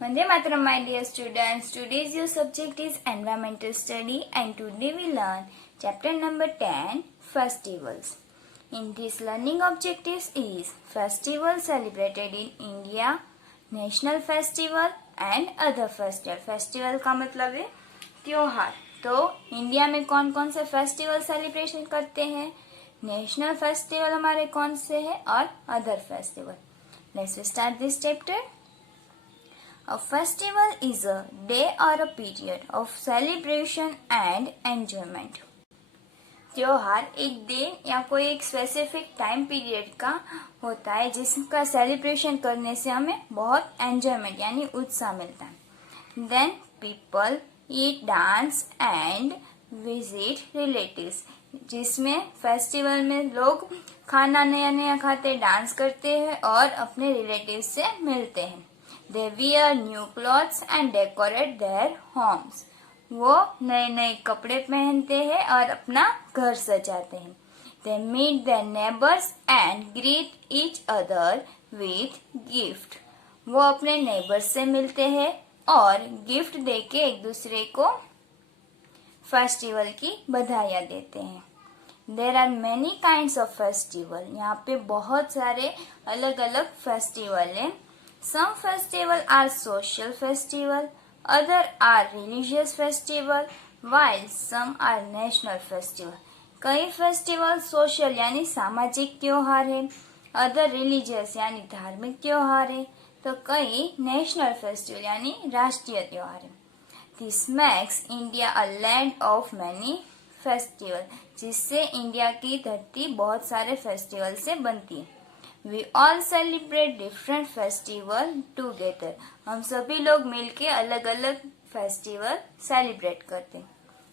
Vande Mataram, my dear students. Today's your subject is environmental study, and today we learn chapter number 10, festivals. In this learning objectives is festival celebrated in India, national festival and other festival. Festival का मतलब है त्योहार. तो India में कौन कौन से festival celebration करते हैं, नेशनल फेस्टिवल हमारे कौन से हैं और other festival. Let's start this chapter. A festival is a day or a period of celebration and enjoyment. त्योहार एक दिन या कोई एक स्पेसिफिक टाइम पीरियड का होता है जिसका सेलिब्रेशन करने से हमें बहुत एंजॉयमेंट यानी उत्साह मिलता है. Then people eat, dance and visit relatives. जिसमें फेस्टिवल में लोग खाना नया नया खाते, डांस करते हैं और अपने रिलेटिव्स से मिलते हैं. They wear new clothes and decorate their homes. वो नए नए कपड़े पहनते हैं और अपना घर सजाते हैं. They meet their neighbors and greet each other with gift. वो अपने नेबर्स से मिलते हैं और गिफ्ट देके एक दूसरे को फेस्टिवल की बधाइयाँ देते हैं. There are many kinds of festival. यहाँ पे बहुत सारे अलग अलग फेस्टिवल हैं. Some festival are social festival, other are religious festival, while some are national festival. कई फेस्टिवल सोशल यानी सामाजिक त्योहार है, अदर रिलीजियस यानी धार्मिक त्योहार है, तो कई नेशनल फेस्टिवल यानी राष्ट्रीय त्योहार है. This makes India a land of many festival, जिससे इंडिया की धरती बहुत सारे फेस्टिवल से बनती है. We all celebrate different festival together. हम सभी लोग मिलके अलग अलग फेस्टिवल सेलिब्रेट करते हैं.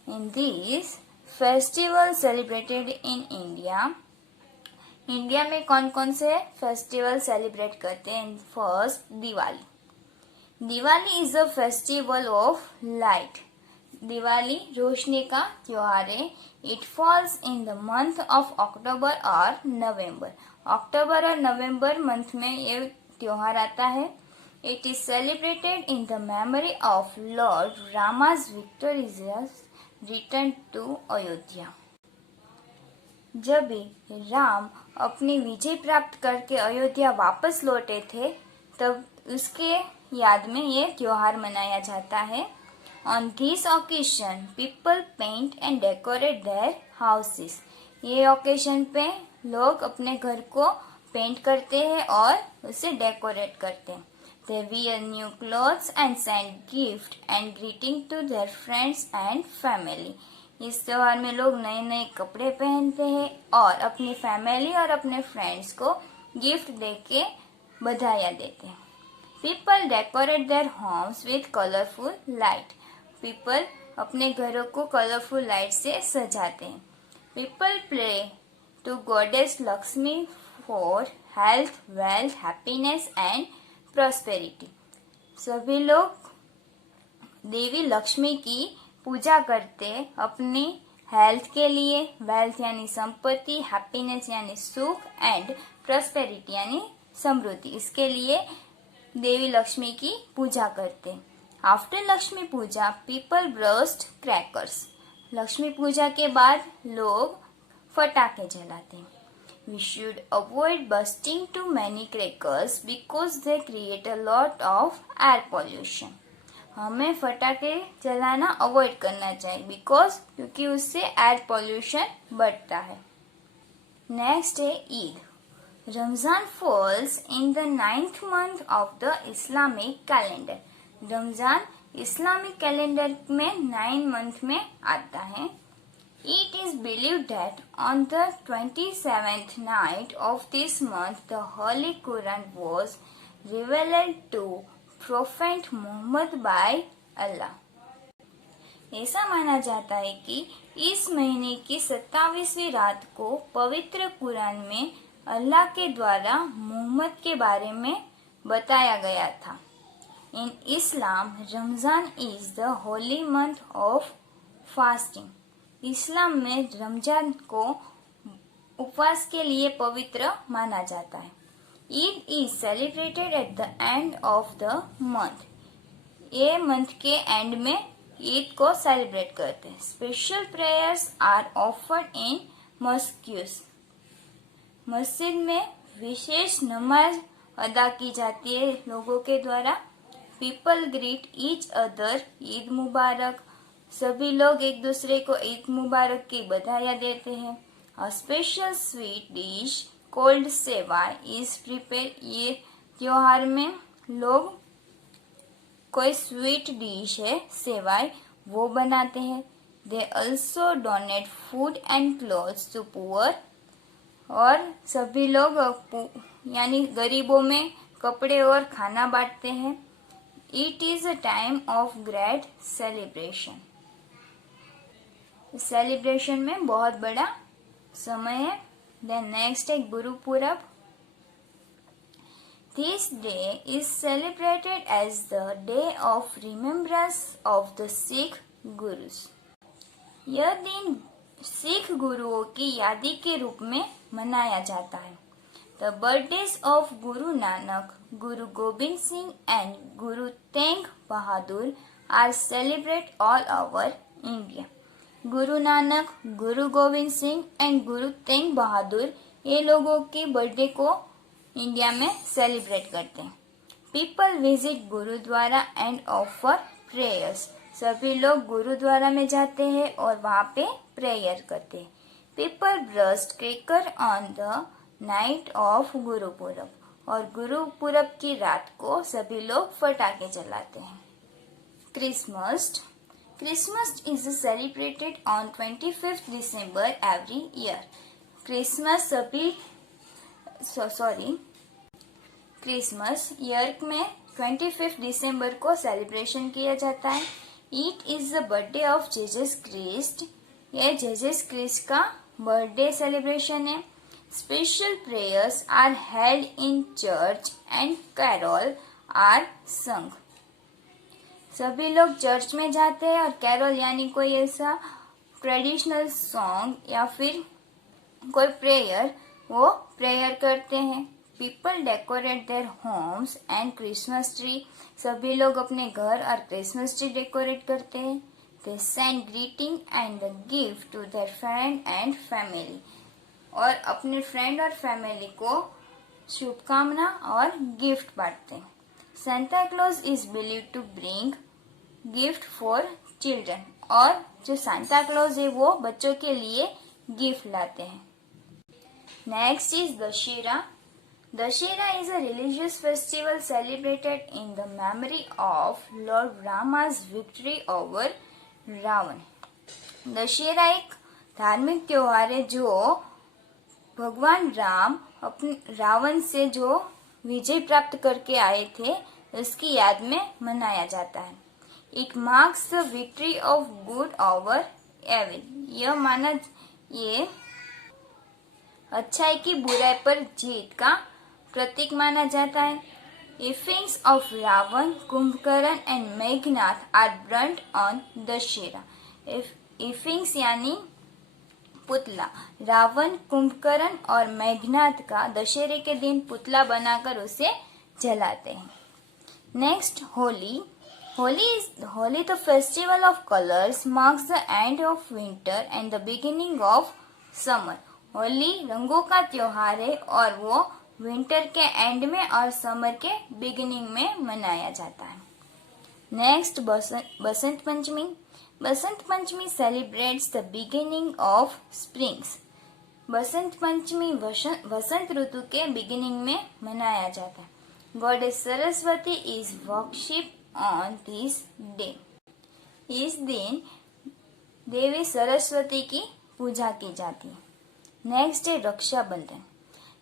In this festival celebrated in India, India में कौन कौन से फेस्टिवल सेलिब्रेट करते हैं. First Diwali. Diwali is a festival of light. Diwali रोशनी का त्योहार है. It falls in the month of October और नवंबर. अक्टूबर और नवंबर मंथ में ये त्योहार आता है. It is celebrated in the memory of lord Rama's victorious return to Ayodhya. जब भी राम अपनी विजय प्राप्त करके अयोध्या वापस लौटे थे तब उसके याद में ये त्योहार मनाया जाता है. On this occasion, people paint and decorate their houses. ये occasion पे लोग अपने घर को पेंट करते हैं और उसे डेकोरेट करते हैं. They wear new clothes and send gift and greeting to their friends and family. इस त्योहार में लोग नए नए कपड़े पहनते हैं और अपनी फैमिली और अपने फ्रेंड्स को गिफ्ट देके बधाइयाँ देते हैं. People decorate their homes with colorful light. People अपने घरों को कलरफुल लाइट से सजाते हैं. People pray to goddess Lakshmi for health, wealth, happiness and prosperity. सभी लोग देवी लक्ष्मी की पूजा करते हैं अपनी हेल्थ के लिए, वेल्थ यानी संपत्ति, हैप्पीनेस यानी सुख एंड प्रॉस्पेरिटी यानी समृद्धि, इसके लिए देवी लक्ष्मी की पूजा करते हैं. After Lakshmi puja people burst crackers. Lakshmi पूजा के बाद लोग फटाके जलाते हैं. We should avoid bursting too many crackers because they create a lot of air pollution. हमें फटाके जलाना अवॉइड करना चाहिए बिकॉज क्योंकि उससे एयर पॉल्यूशन बढ़ता है. नेक्स्ट है Eid. Ramzan falls in the 9th month of the Islamic calendar. Ramzan Islamic calendar में 9 मंथ में आता है. It is believed that on the 27th night of this month the holy Quran was revealed to prophet Mohammed by Allah. ऐसा माना जाता है कि इस महीने की 27वीं रात को पवित्र कुरान में अल्लाह के द्वारा मोहम्मद के बारे में बताया गया था. In Islam, Ramzan is the holy month of fasting. इस्लाम में रमजान को उपवास के लिए पवित्र माना जाता है. Eid is celebrated at the end of the month. ये मंथ के एंड में ईद को सेलिब्रेट करते हैं। Special prayers are offered in mosques. मस्जिद में विशेष नमाज अदा की जाती है लोगों के द्वारा। People greet each other Eid Mubarak. सभी लोग एक दूसरे को ईद मुबारक की बधाइयाँ देते हैं। A special sweet dish cold sevai is prepare. ये त्योहार में लोग कोई स्वीट डिश है सेवाई वो बनाते हैं। They also donate food and clothes to poor. और सभी लोग यानी गरीबों में कपड़े और खाना बांटते हैं। It is a time of great celebration. Celebration में बहुत बड़ा समय है। देन नेक्स्ट है गुरु पूरब। This day is celebrated as the day of remembrance of the Sikh Gurus. यह दिन सिख गुरुओं की यादी के रूप में मनाया जाता है। The birthdays of Guru Nanak, Guru Gobind Singh and Guru Teng Bahadur are celebrated all over India. Guru Nanak, Guru Govind Singh and Guru Teng बहादुर ये लोगों की बर्थडे को इंडिया में सेलिब्रेट करते हैं। People visit gurdwara and offer prayers. सभी लोग गुरुद्वारा में जाते हैं और वहाँ पे प्रेयर करते हैं। People burst cracker on the night of Gurpurab. और गुरुपूरब की रात को सभी लोग फटाके जलाते हैं। Christmas. Christmas is celebrated on 25 December every year. Christmas Christmas year में 25 दिसंबर को सेलिब्रेशन किया जाता है। It is the birthday of Jesus Christ. यह जीसस क्रिस्ट का बर्थडे सेलिब्रेशन है। Special prayers are held in church and carol are sung. सभी लोग चर्च में जाते हैं और कैरोल यानी कोई ऐसा ट्रेडिशनल सॉन्ग या फिर कोई प्रेयर वो प्रेयर करते हैं। People decorate their homes and Christmas tree. सभी लोग अपने घर और क्रिसमस ट्री डेकोरेट करते हैं। They send greeting and the gift to their friend and family. और अपने फ्रेंड और फैमिली को शुभकामना और गिफ्ट बांटते हैं। Santa Claus is believe to bring gift for children. और जो सांता क्लॉज है वो बच्चों के लिए गिफ्ट लाते हैं। Next is Dussehra. Dashera is a religious festival celebrated in the memory of Lord Rama's victory over Ravan. Dussehra एक धार्मिक त्योहार है जो भगवान राम अपने रावण से जो विजय प्राप्त करके आए थे उसकी याद में मनाया जाता है। It marks the victory of good over evil. ये अच्छाई की बुराई पर जीत का प्रतीक माना जाता है। Effigies of Ravan, Kumbhakarna and Meghnath are burnt on Dussehra. Effigies यानी पुतला। रावण, कुंभकर्ण और मेघनाथ का दशहरे के दिन पुतला बनाकर उसे जलाते हैं। Next Holi. Holi the festival of colours marks the end of winter and the beginning of summer. Holi रंगों का त्योहार है और वो विंटर के एंड में और समर के बिगिनिंग में मनाया जाता है। Next Basant Panchami. Basant Panchami celebrates the beginning of springs. Basant Panchami वसंत ऋतु के बिगिनिंग में मनाया जाता है। Goddess Saraswati is worship on this day. इस दिन देवी सरस्वती की पूजा की जाती है। नेक्स्ट है Rakshabandhan.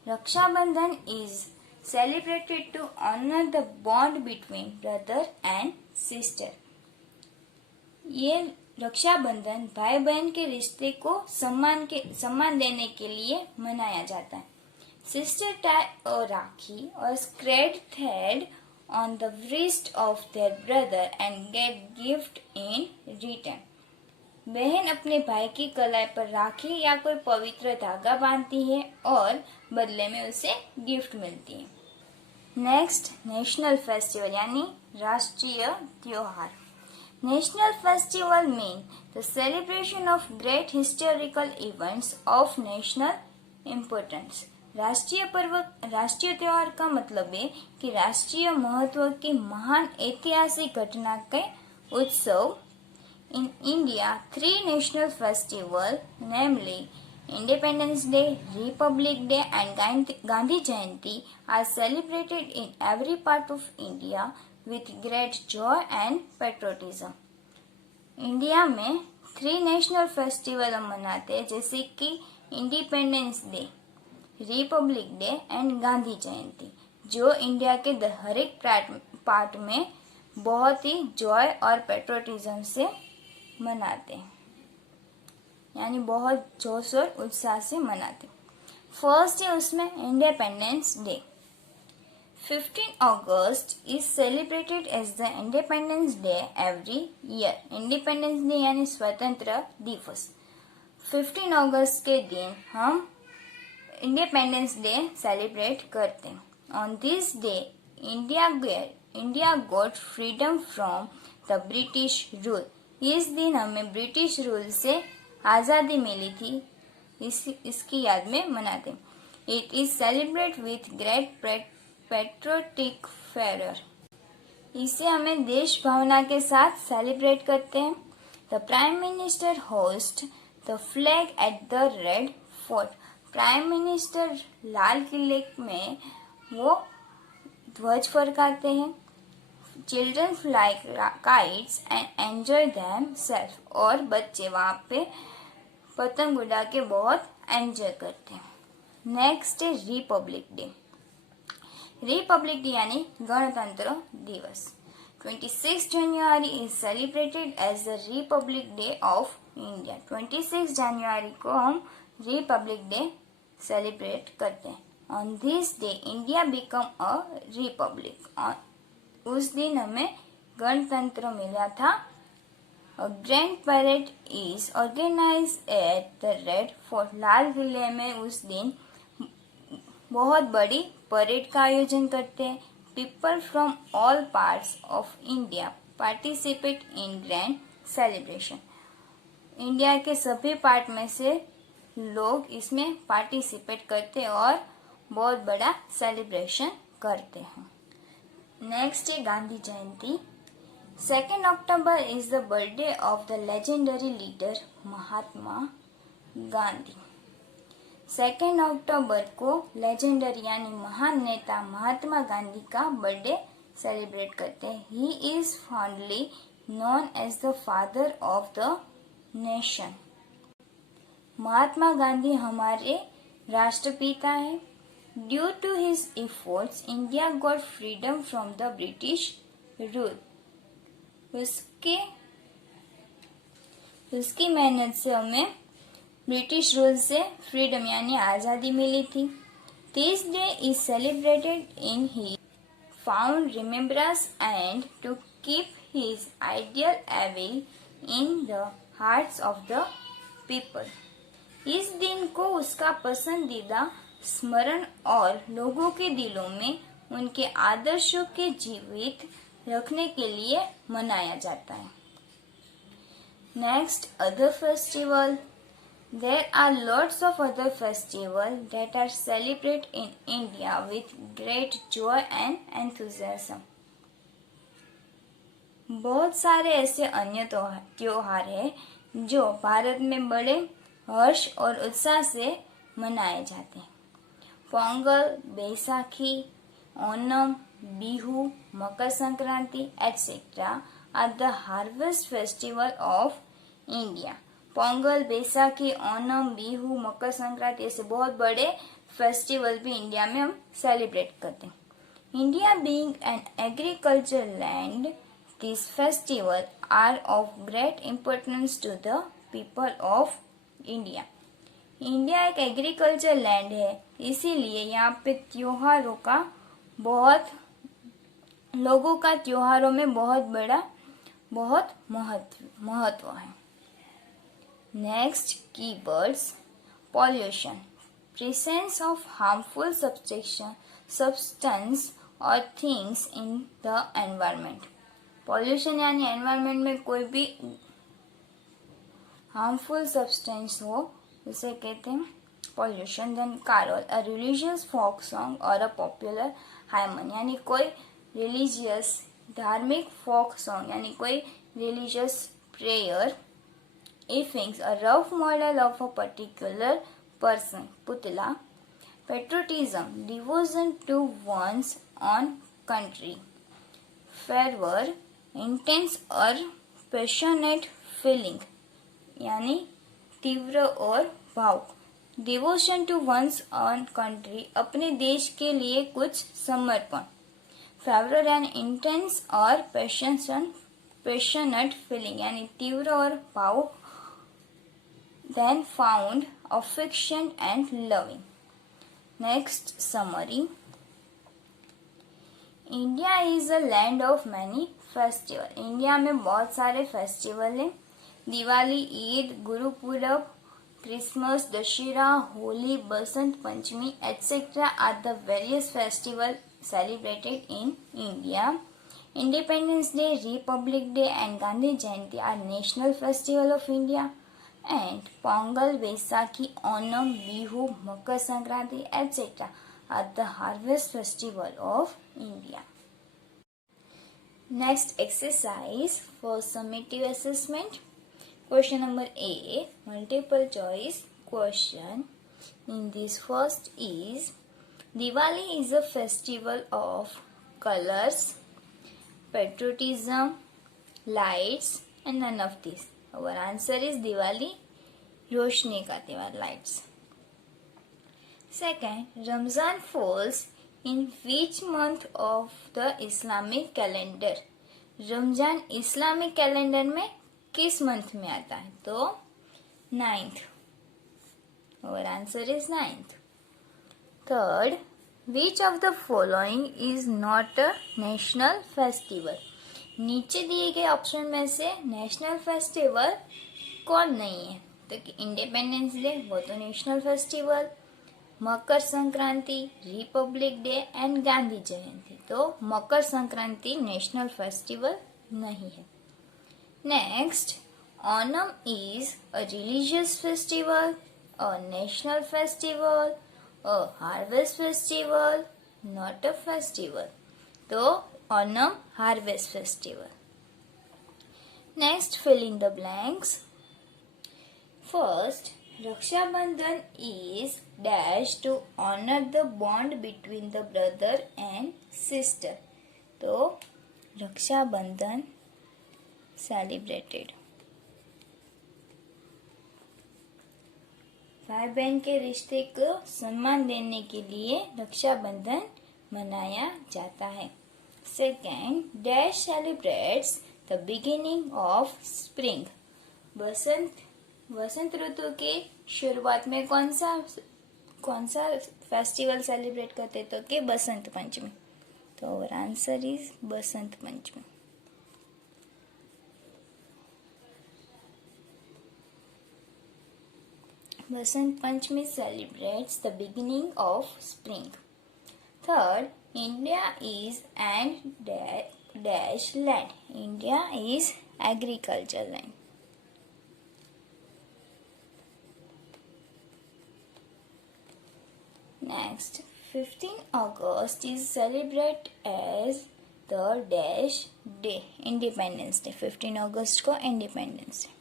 Rakshabandhan is celebrated to honor the bond between brother and sister. ये रक्षाबंधन भाई बहन के रिश्ते को सम्मान देने के लिए मनाया जाता है। Sister tie a rakhi or sacred thread on the wrist of their brother and get gift in return. बहन अपने भाई की कलाई पर राखी या कोई पवित्र धागा बांधती है और बदले में उसे गिफ्ट मिलती है। नेक्स्ट नेशनल फेस्टिवल यानी राष्ट्रीय त्योहार. National festival mean the celebration of great historical events of national importance. राष्ट्रीय त्योहार का मतलब है कि राष्ट्रीय महत्व की महान ऐतिहासिक घटना के उत्सव. In India, 3 national festivals, namely Independence Day, Republic Day and Gandhi Jayanti, are celebrated in every part of India with great joy and patriotism. India में 3 नेशनल फेस्टिवल हम मनाते हैं, जैसे कि independence day, republic day and Gandhi Jayanti, जो India के हर एक part में बहुत ही जॉय और पेट्रोटिज्म से मनाते हैं, यानी बहुत जोश और उत्साह से मनाते हैं. फर्स्ट है उसमें independence day. 15 August is celebrated as the independence day every year. Independence day यानी स्वतंत्र दिवस. 15 अगस्त के दिन हम इंडिपेंडेंस डे सेलिब्रेट करते हैं. On this day India got freedom from the British rule. इस दिन हमें ब्रिटिश रूल से आज़ादी मिली थी, इसकी याद में मनाते हैं. It is celebrate with great patriotic fervour. इसे हमें देश भावना के साथ सेलिब्रेट करते हैं. The prime minister hoist the flag at the Red Fort. Prime minister लाल किले में वो ध्वज फरकाते हैं. Children fly kites and enjoy themself. और बच्चे वहाँ पे पतंग उड़ा के बहुत एंजॉय करते हैं. नेक्स्ट है रिपब्लिक डे. रिपब्लिक डे यानी गणतंत्र दिवस. 26 January is celebrated as the republic day of India. 26 जनवरी को हम रिपब्लिक डे सेलिब्रेट करते हैं. On this day India become a republic. उस दिन हमें गणतंत्र मिला था. A grand parade is organise at the Red Fort. लाल किले में उस दिन बहुत बड़ी परेड का आयोजन करते हैं. People from all parts of India participate in grand celebration. India के सभी पार्ट में से लोग इसमें पार्टिसिपेट करते हैं और बहुत बड़ा सेलिब्रेशन करते हैं. नेक्स्ट है Gandhi Jayanti. 2 October is the birthday of the legendary leader Mahatma Gandhi. 2 अक्टूबर को लेजेंडरी यानी महान नेता महात्मा गांधी का बर्थडे सेलिब्रेट करते हैं. He is fondly known as the father of the nation. Mahatma Gandhi हमारे राष्ट्रपिता हैं. Due to his efforts India got freedom from the British rule. उसकी मेहनत से हमें ब्रिटिश रूल से फ्रीडम यानी आज़ादी मिली थी. This day is celebrated in his fond remembrance and to keep his ideal alive in the hearts of the people. इस दिन को उसका पसंदीदा स्मरण और लोगों के दिलों में उनके आदर्शों के जीवित रखने के लिए मनाया जाता है. Next other festival. There are lots of other festivals that are celebrated in India with great joy and enthusiasm. बहुत सारे ऐसे अन्य त्योहार हैं जो भारत में बड़े हर्ष और उत्साह से मनाए जाते हैं. Pongal, Baisakhi, Onam, Bihu, Makar Sankranti etc. are the harvest festival of India. Pongal, Baisakhi, Onam, Bihu, Makar Sankranti ऐसे बहुत बड़े फेस्टिवल भी इंडिया में हम सेलिब्रेट करते हैं. India being an agriculture land, this festival are of great importance to the people of India. India एक एग्रीकल्चर लैंड है, इसीलिए यहाँ पे त्योहारों का लोगों का त्योहारों में बहुत महत्व है. Next keywords. Pollution. Presence of harmful substance or things in the environment. Pollution यानी एनवायरमेंट में कोई भी हार्मफुल सब्सटेंस हो उसे कहते हैं pollution. Then carol, a religious folk song or a popular hymn यानी कोई रिलीजियस धार्मिक फोक सॉन्ग यानी कोई religious prayer. Effigies, a rough model of a particular person, पुतला. patriotism, devotion to one's own country. fervor, intense और passionate feeling यानी तीव्र और भावुक. Devotion to one's own country, अपने देश के लिए कुछ समर्पण. फेवरर एंड इंटेंस और पैशनेट फीलिंग यानी तीव्र और भावुक. Then fond, affection and loving. Next summary. India is a land of many festival. India में बहुत सारे फेस्टिवल हैं. Diwali, Eid, Gurpurab, Christmas, Dashera, Holi, Basant Panchami, etc. are the various festivals celebrated in India. Independence Day, Republic Day and Gandhi Jayanti are national festival of India. And Pongal, Vaisakhi, Onam, Bihu, Makar Sankranti, etc. are the harvest festival of India. Next exercise for summative assessment. Question number A, multiple choice question. In this first is, Diwali is a festival of colors, patriotism, lights and none of these. Our answer is Diwali, रोशनी का त्योहार, lights. Second, Ramzan falls in which month of the Islamic calendar? Ramzan Islamic calendar में किस month में आता है? तो 9th. Our answer is 9th. Third, which of the following is not a national festival? नीचे दिए गए ऑप्शन में से नेशनल फेस्टिवल कौन नहीं है? तो इंडिपेंडेंस डे वो तो national festival, Makar Sankranti, republic day and Gandhi Jayanti. तो मकर संक्रांति नेशनल फेस्टिवल नहीं है. Next, Onam is a religious festival, a national festival, a harvest festival, not a festival. तो Onam harvest festival. Next, fill in the blanks. First, Raksha Bandhan is dash to honor the bond between the brother and sister. तो Raksha Bandhan celebrated. भाई बहन के रिश्ते को सम्मान देने के लिए रक्षाबंधन मनाया जाता है. Second, dash celebrates the beginning of spring. वसंत ऋतु के शुरुआत में कौन सा फेस्टिवल सेलिब्रेट करते? तो के बसंत पंचमी. तो और answer is Basant Panchami. Basant Panchami celebrates the beginning of spring. Third, India is and dash land. India is agriculture land. Next, 15 August is celebrated as the dash day, Independence Day. 15 August को Independence Day.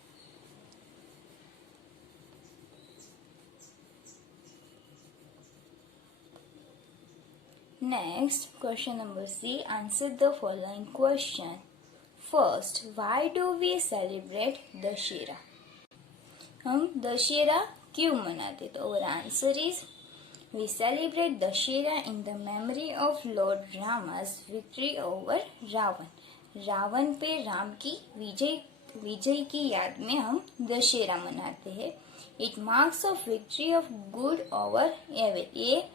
Next, question number C. Answer the following question. First, why do we celebrate Dussehra? हम दशहरा क्यों मनाते? तो our answer is, we celebrate Dussehra in the memory of Lord Rama's victory over Ravan. Ravan पे राम की विजय की याद में हम दशहरा मनाते हैं. It marks a victory of good over evil. ये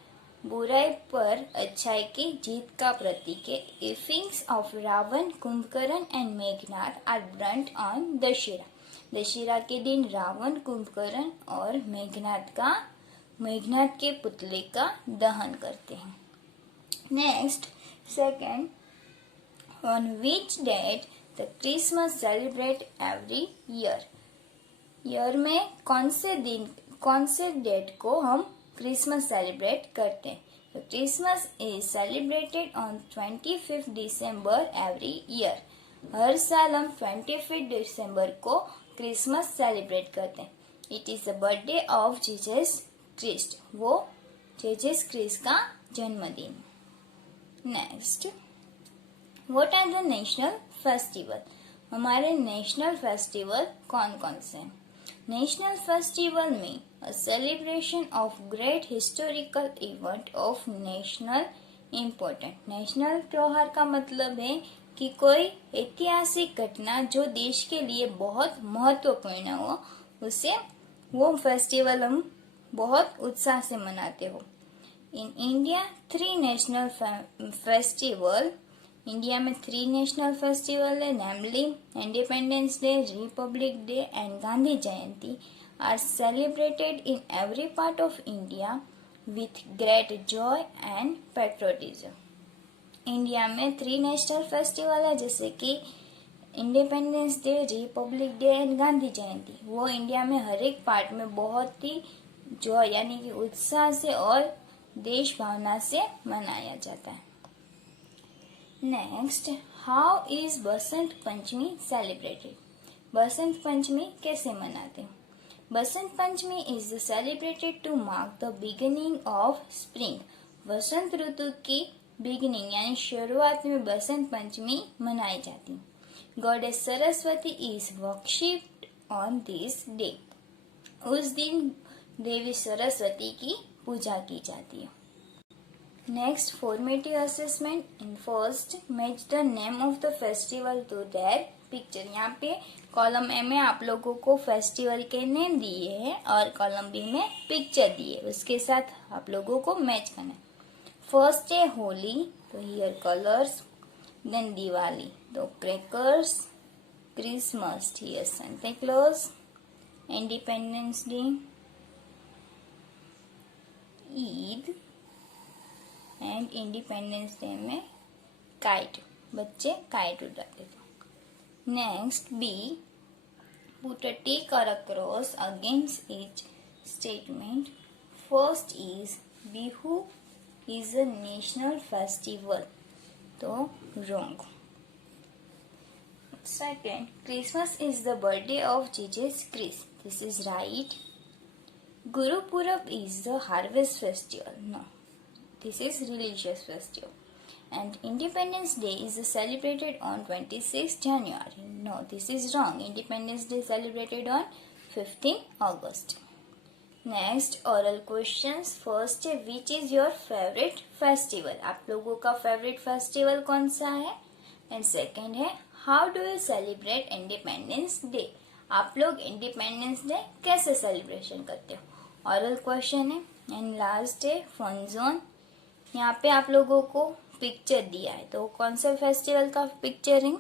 बुराई पर अच्छाई की जीत का प्रतीक है. Effigies of Ravan, Kumbhakarna and Meghnath are burnt on Dussehra. Dussehra के दिन रावण, कुंभकर्ण और मेघनाथ के पुतले का दहन करते हैं. Next, Second, on which date the Christmas celebrate every year? Year में कौन से डेट को हम क्रिसमस सेलिब्रेट करते हैं? तो Christmas is celebrated on 25 December every year. हर साल हम 25 दिसंबर को क्रिसमस सेलिब्रेट करते हैं। It is the birthday of Jesus Christ. वो जीसस क्रिस्ट का जन्मदिन। Next, what are the national festival? हमारे नेशनल फेस्टिवल कौन कौन से हैं? नेशनल फेस्टिवल में a celebration of great historical event of national important. National त्योहार का मतलब है कि कोई ऐतिहासिक घटना जो देश के लिए बहुत महत्वपूर्ण हो, उसे वो फेस्टिवल हम बहुत उत्साह से मनाते हो। In India 3 national festival. India में 3 नेशनल फेस्टिवल है, namely independence day, republic day and Gandhi Jayanti are celebrated in every part of India with great joy and patriotism. India में 3 नेशनल फेस्टिवल है, जैसे कि independence day, republic day and Gandhi Jayanti. वो India में हर एक part में बहुत ही जॉय यानी कि उत्साह से और देश भावना से मनाया जाता है। Next, how is Basant Panchami celebrated? Basant Panchami कैसे मनाते हैं? Basant Panchami is celebrated to mark the beginning of spring. वसंत ऋतु की बिगिनिंग यानी शुरुआत में बसंत पंचमी मनाई जाती है। Goddess Saraswati is worshipped on this day. उस दिन देवी सरस्वती की पूजा की जाती है। Next, formative assessment. In first, match the name of the festival to their picture. यहाँ पे कॉलम ए में आप लोगों को फेस्टिवल के नेम दिए हैं और कॉलम बी में पिक्चर दिए, उसके साथ आप लोगों को मैच करना है। फर्स्ट है होली, तो हियर कलर्स। देन दिवाली, तो crackers. Christmas, here Santa Claus. Independence day, Eid and independence day में काइट, बच्चे काइट उड़ाते थे। Next, B, put a tick और a cross against each statement. First is Bihu is a national festival, तो wrong. Second, Christmas is the birthday of Jesus Christ, this is right. Guru Purab is the harvest festival, no, this is religious festival. And Independence Day is celebrated on 26 January, no, this is wrong. Independence Day celebrated on 15 August. Next, oral questions. First, which is your favorite festival? आप लोगों का favorite festival कौन सा है? And second है, how do you celebrate Independence Day? आप लोग independence day कैसे सेलिब्रेशन करते हो? ऑरल क्वेश्चन है। एंड लास्ट है फन जोन। यहाँ पे आप लोगों को पिक्चर दिया है, तो कौन सा फेस्टिवल का पिक्चर है?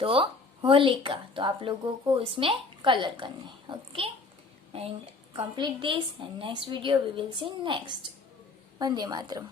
तो होली का, तो आप लोगों को उसमें कलर करने हैं। Okay, and complete this and next video we will see next. Vande Mataram.